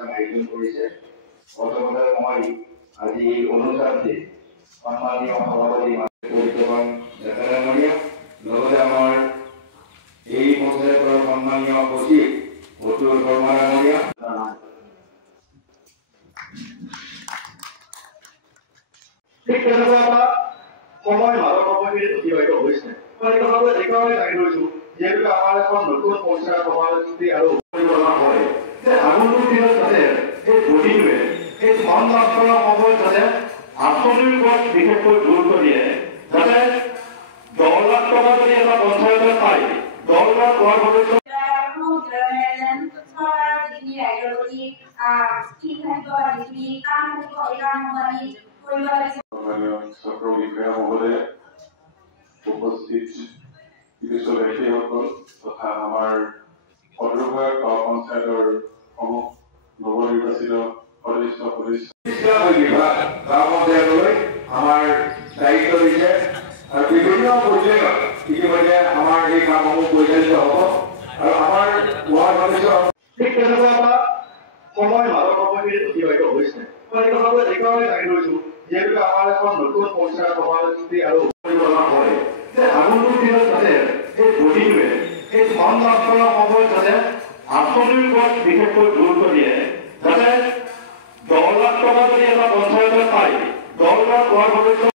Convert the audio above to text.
অনুষ্ঠান আয়োজন কৰিছে। প্ৰথমতে মই আজি এই অনুষ্ঠানটি সন্মানীয় সভাপতি পৰিত্ৰাণ ডেকাৰামৰীয়া লগতে আমাৰ এই পঞ্চায়তৰ সন্মানীয় সচিব অতুল বৰ্মাৰামৰীয়া ঠিক তেনেকুৱা এটা সময় মাজৰ সময়খিনিত অতিবাহিত হৈছে। মই এই কথাটো এইকাৰণে দাঙি ধৰিছোঁ যিহেতু আমাৰ এখন নতুন পঞ্চায়ত সভাপতি আৰু পৰিকল্পনা হয় যে আগন্তুক দিনত যাতে এই গতিটোৱে এই ধন লাভ কৰাৰ সময়ত যাতে আঁচনিৰ ওপৰত বিশেষকৈ গুৰুত্ব দিয়ে, যাতে 10 লাখ টকা যদি এটা পঞ্চায়তে পায় 10 লাখ হোৱাৰ ভৱিষ্যত উপস্থিত বিশিষ্ট ব্যক্তিসকল তথা আমাৰ সদৰুঘৰ গাঁও পঞ্চায়তৰ সমূহ নৱনিৰ্বাচিত গাঁও পঞ্চায়তলৈ আমাৰ দায়িত্ব দিছে আৰু বিভিন্ন পৰ্যায়ত ইতিমধ্যে আমাৰ এই কামসমূহ পৰিচালিত হ'ব আৰু আমাৰ ৱাৰ্ড সদস্য ঠিক তেনেকুৱা এটা সময় মাজৰ সময়খিনিত অতিবাহিত হৈছে। মই এই কথাটো এইকাৰণে দাঙি ধৰিছোঁ যিহেতু আমাৰ এখন নতুন পঞ্চায়ত সভাপতি আৰু পৰিকল্পনা হয় যে আগন্তুক দিনত যাতে এই গতিটোৱে এই ধন লাভ কৰাৰ সময়ত যাতে আঁচনিৰ ওপৰত বিশেষকৈ গুৰুত্ব দিয়ে, যাতে 10 লাখ টকা যদি এটা পঞ্চায়তে পায় 10 লাখ হোৱাৰ ভৱিষ্যত